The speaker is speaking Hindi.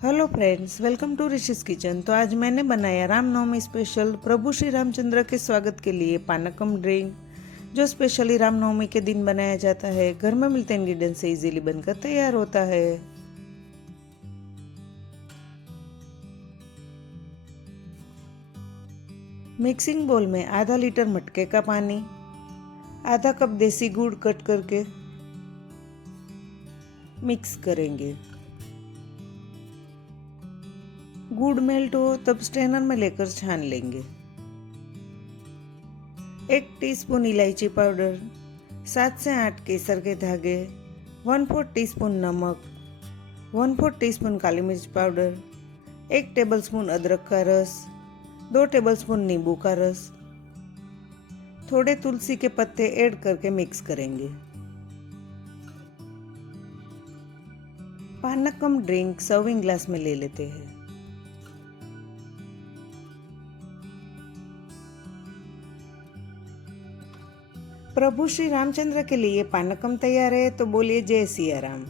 Hello friends, welcome to Rishi's kitchen. तो आज मैंने बनाया रामनवमी स्पेशल प्रभु श्री रामचंद्र के स्वागत के लिए पानकम ड्रिंक, जो स्पेशली रामनवमी के दिन बनाया जाता है। घर में मिलते इंग्रेडिएंट से इजीली बनकर तैयार होता है। मिक्सिंग बोल में आधा लीटर मटके का पानी, आधा कप देसी गुड़ कट करके मिक्स करेंगे। गुड़ मेल्ट हो तब स्ट्रेनर में लेकर छान लेंगे। 1 टीस्पून इलायची पाउडर, 7 से 8 केसर के धागे, 1/4 टीस्पून नमक, 1/4 टीस्पून काली मिर्च पाउडर, 1 टेबलस्पून अदरक का रस, 2 टेबलस्पून नींबू का रस, थोड़े तुलसी के पत्ते ऐड करके मिक्स करेंगे। पानकम ड्रिंक सर्विंग ग्लास में ले लेते हैं। प्रभु श्री रामचंद्र के लिए पानकम तैयार है, तो बोलिए जय सिया राम।